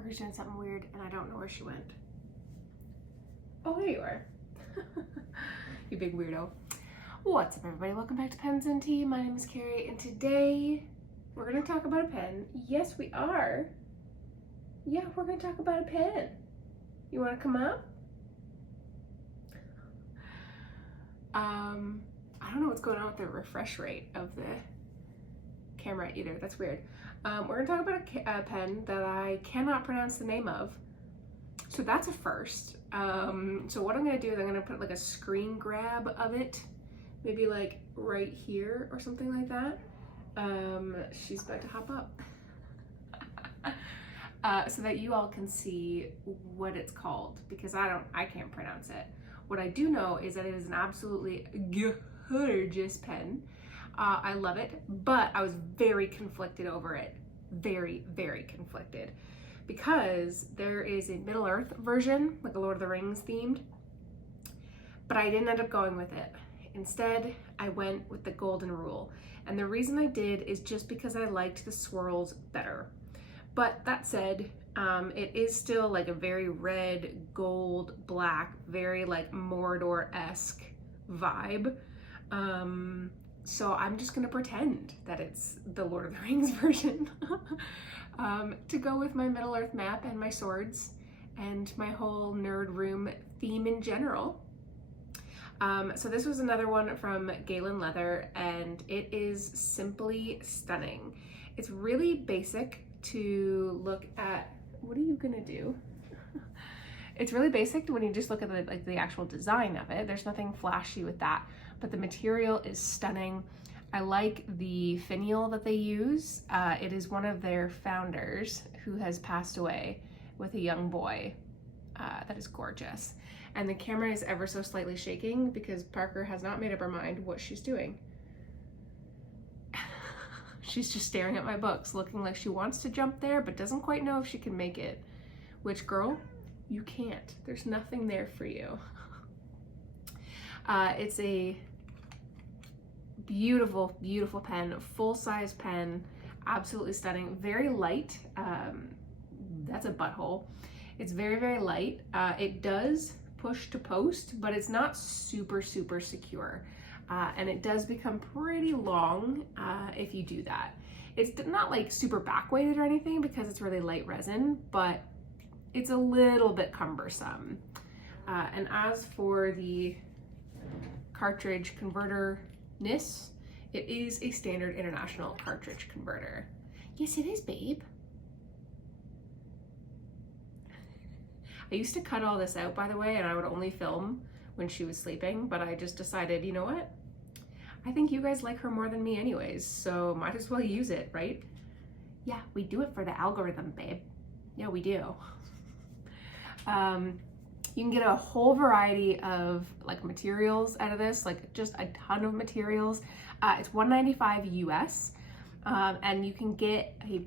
Parker's doing something weird and I don't know where she went. Oh, there you are. You big weirdo. What's up, everybody? Welcome back to Pens and Tea. My name is Carrie, and today we're going to talk about a pen. Yes, we are. Yeah, we're going to talk about a pen. You want to come up? I don't know what's going on with the refresh rate of the camera either. That's weird. We're going to talk about a pen that I cannot pronounce the name of. So that's a first. So what I'm going to do is I'm going to put like a screen grab of it. Maybe like right here or something like that. She's about to hop up. So that you all can see what it's called, because I can't pronounce it. What I do know is that it is an absolutely gorgeous pen. I love it, but I was very conflicted over it. Very, very conflicted. Because there is a Middle Earth version, like a Lord of the Rings themed, but I didn't end up going with it. Instead, I went with the Golden Rule. And the reason I did is just because I liked the swirls better. But that said, it is still like a very red, gold, black, very like Mordor-esque vibe. So I'm just gonna pretend that it's the Lord of the Rings version to go with my Middle Earth map and my swords and my whole nerd room theme in general. So this was another one from Galen Leather, and it is simply stunning. It's really basic to look at. What are you gonna do? It's really basic when you just look at the actual design of it. There's nothing flashy with that, but the material is stunning. I like the finial that they use. It is one of their founders who has passed away with a young boy. That is gorgeous. And the camera is ever so slightly shaking because Parker has not made up her mind what she's doing. She's just staring at my books, looking like she wants to jump there, but doesn't quite know if she can make it. Which, girl, you can't. There's nothing there for you. It's a beautiful, beautiful pen, full-size pen, absolutely stunning, very light. That's a butthole. It's very, very light. It does push to post, but it's not super, super secure. And it does become pretty long if you do that. It's not like super back weighted or anything because it's really light resin, but it's a little bit cumbersome. And as for the cartridge converter-ness, it is a standard international cartridge converter. Yes, it is, babe. I used to cut all this out, by the way, and I would only film when she was sleeping, but I just decided, you know what? I think you guys like her more than me anyways, so might as well use it, right? Yeah, we do it for the algorithm, babe. Yeah, we do. You can get a whole variety of like materials out of this, like just a ton of materials. It's $195 US, and you can get a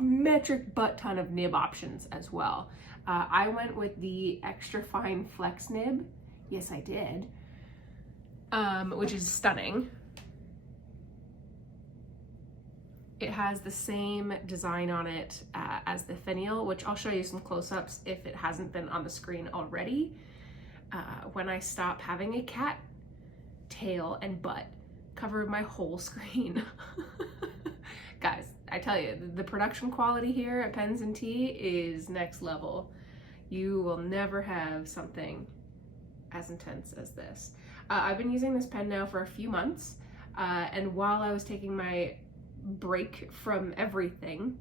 metric butt ton of nib options as well. I went with the extra fine flex nib. Yes, I did. Which is stunning. It has the same design on it as the finial, which I'll show you some close-ups if it hasn't been on the screen already. When I stop having a cat tail and butt cover my whole screen. Guys, I tell you, the production quality here at Pens and Tea is next level. You will never have something as intense as this. I've been using this pen now for a few months, and while I was taking my break from everything,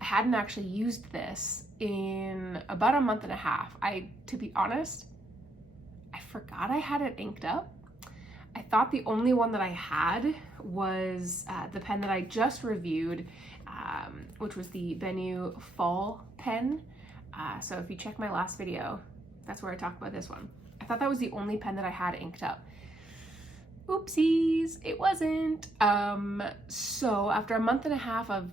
I hadn't actually used this in about a month and a half. To be honest, I forgot I had it inked up. I thought the only one that I had was the pen that I just reviewed, which was the Bennu Fall pen. So if you check my last video, that's where I talk about this one. I thought that was the only pen that I had inked up. Oopsies, it wasn't. So after a month and a half of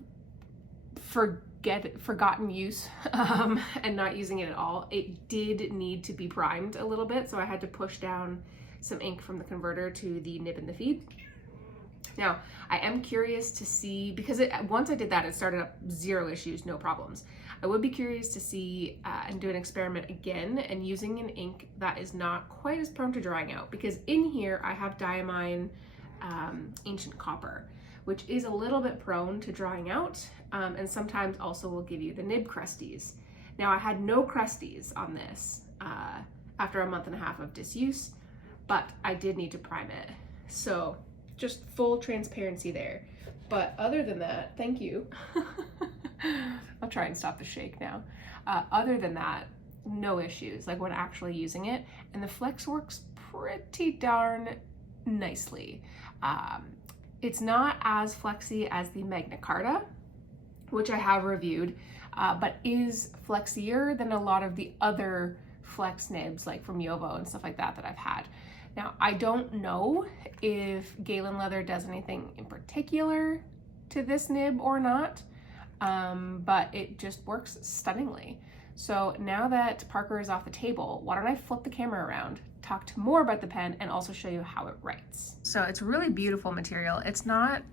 forgotten use and not using it at all, it did need to be primed a little bit. So I had to push down some ink from the converter to the nib and the feed. Now, I am curious to see, because once I did that, it started up 0 issues, no problems. I would be curious to see and do an experiment again and using an ink that is not quite as prone to drying out, because in here I have Diamine Ancient Copper, which is a little bit prone to drying out, and sometimes also will give you the nib crusties. Now I had no crusties on this after a month and a half of disuse, but I did need to prime it. So just full transparency there. But other than that, thank you. I'll try and stop the shake now. Other than that, no issues, like when actually using it. And the flex works pretty darn nicely. It's not as flexy as the Magna Carta, which I have reviewed, but is flexier than a lot of the other flex nibs, like from Yovo and stuff like that I've had. Now, I don't know if Galen leather does anything in particular to this nib or not, but it just works stunningly. So now that Parker is off the table, why don't I flip the camera around, talk more about the pen, and also show you how it writes. So it's really beautiful material. It's not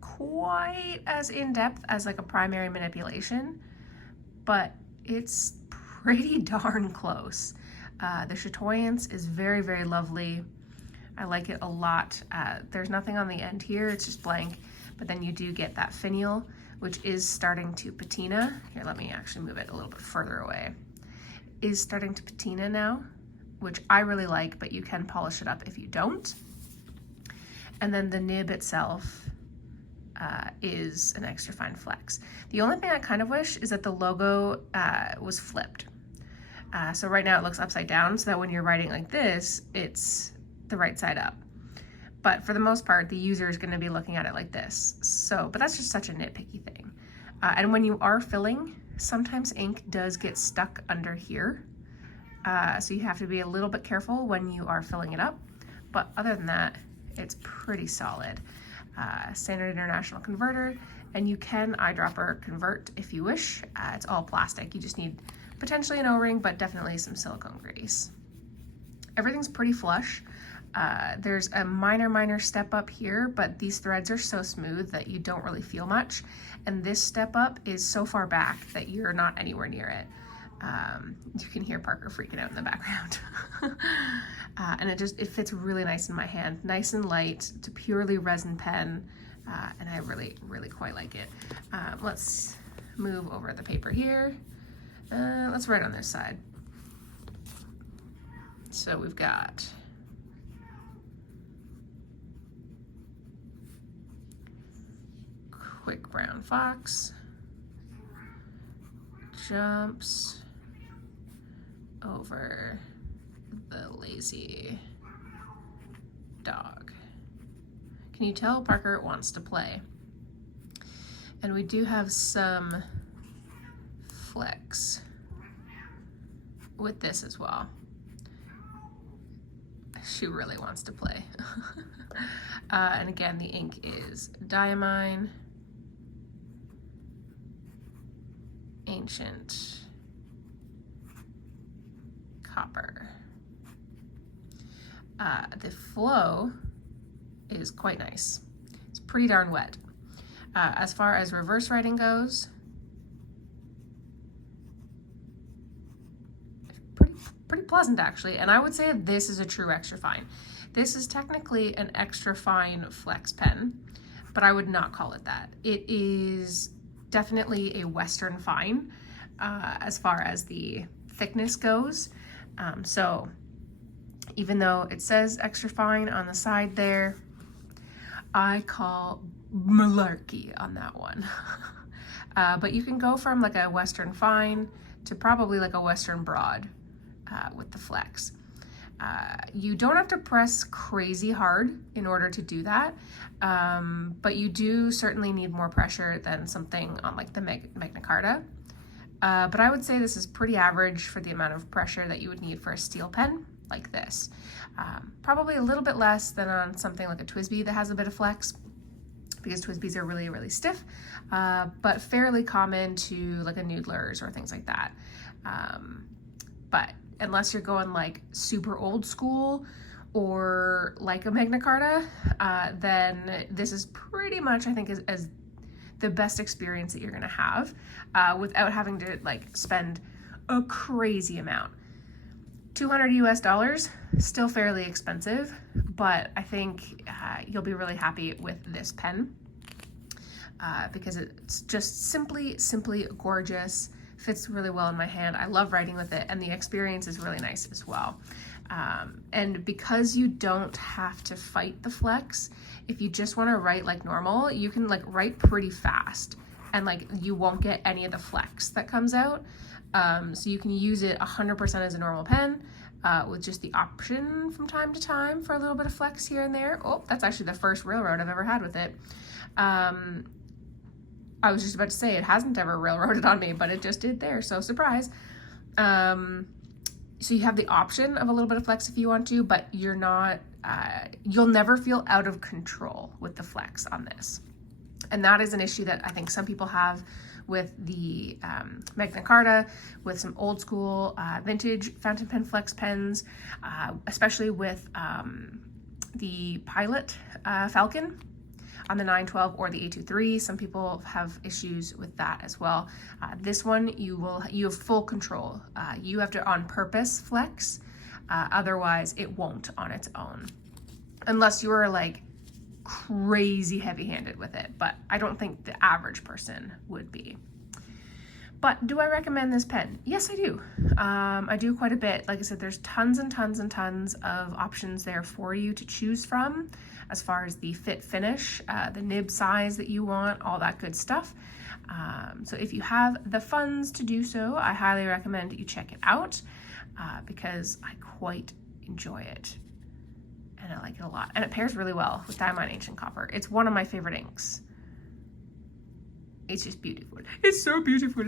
quite as in-depth as like a primary manipulation, but it's pretty darn close. The chatoyance is very, very lovely. I like it a lot. There's nothing on the end here, it's just blank, but then you do get that finial, which is starting to patina. Here, let me actually move it a little bit further away. Is starting to patina now, which I really like, but you can polish it up if you don't. And then the nib itself is an extra fine flex. The only thing I kind of wish is that the logo was flipped. So right now it looks upside down, so that when you're writing like this, it's the right side up. But for the most part, the user is going to be looking at it like this. So, but that's just such a nitpicky thing. And when you are filling, sometimes ink does get stuck under here. So you have to be a little bit careful when you are filling it up. But other than that, it's pretty solid. Standard international converter, and you can eyedropper convert if you wish. It's all plastic. You just need potentially an O-ring, but definitely some silicone grease. Everything's pretty flush. There's a minor step up here, but these threads are so smooth that you don't really feel much. And this step up is so far back that you're not anywhere near it. You can hear Parker freaking out in the background. And it fits really nice in my hand. Nice and light. It's a purely resin pen, and I really, really quite like it. Let's move over the paper here. Let's write on this side. So we've got quick brown fox, jumps over the lazy dog. Can you tell Parker wants to play? And we do have some flex with this as well. She really wants to play. And again, the ink is Diamine Ancient Copper. The flow is quite nice. It's pretty darn wet. As far as reverse writing goes, pretty pleasant actually, and I would say this is a true extra fine. This is technically an extra fine flex pen, but I would not call it that. It is definitely a Western fine as far as the thickness goes. So even though it says extra fine on the side there, I call malarkey on that one. But you can go from like a Western fine to probably like a Western broad with the flex. You don't have to press crazy hard in order to do that, but you do certainly need more pressure than something on like the Magna Carta. But I would say this is pretty average for the amount of pressure that you would need for a steel pen like this. Probably a little bit less than on something like a TWSBI that has a bit of flex, because TWSBIs are really, really stiff, but fairly common to like a Noodler's or things like that. But unless you're going like super old school or like a Magna Carta, then this is pretty much, I think, as the best experience that you're gonna have without having to like spend a crazy amount. $200 US, still fairly expensive, but I think you'll be really happy with this pen because it's just simply gorgeous, fits really well in my hand. I love writing with it, and the experience is really nice as well. And because you don't have to fight the flex, if you just want to write like normal, you can like write pretty fast, and like you won't get any of the flex that comes out. So you can use it 100% as a normal pen, with just the option from time to time for a little bit of flex here and there. Oh, that's actually the first railroad I've ever had with it. I was just about to say it hasn't ever railroaded on me, but it just did there, so surprise. So you have the option of a little bit of flex if you want to, but you're not, you'll never feel out of control with the flex on this. And that is an issue that I think some people have with the Magna Carta, with some old school vintage fountain pen flex pens, especially with the Pilot Falcon on the 912 or the 823. Some people have issues with that as well. This one, you have full control. You have to on purpose flex, otherwise it won't on its own. Unless you are like crazy heavy-handed with it, but I don't think the average person would be. But do I recommend this pen? Yes, I do. I do quite a bit. Like I said, there's tons and tons and tons of options there for you to choose from as far as the fit finish, the nib size that you want, all that good stuff. So if you have the funds to do so, I highly recommend you check it out because I quite enjoy it. And I like it a lot. And it pairs really well with Diamond Ancient Copper. It's one of my favorite inks. It's just beautiful. It's so beautiful.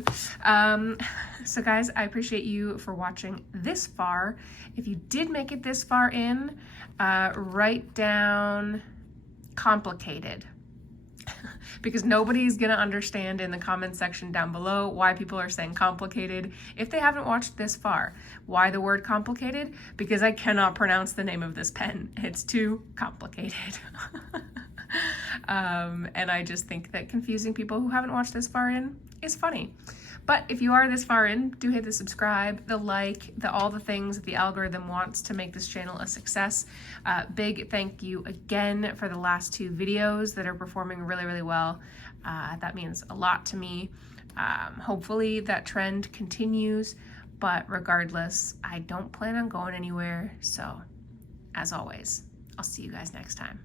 So guys, I appreciate you for watching this far. If you did make it this far in, write down complicated. Because nobody's gonna understand in the comment section down below why people are saying complicated if they haven't watched this far. Why the word complicated? Because I cannot pronounce the name of this pen. It's too complicated. And I just think that confusing people who haven't watched this far in is funny. But if you are this far in, do hit the subscribe, the like, all the things that the algorithm wants to make this channel a success. Big thank you again for the last 2 videos that are performing really, really well. That means a lot to me. Hopefully that trend continues, but regardless, I don't plan on going anywhere. So as always, I'll see you guys next time.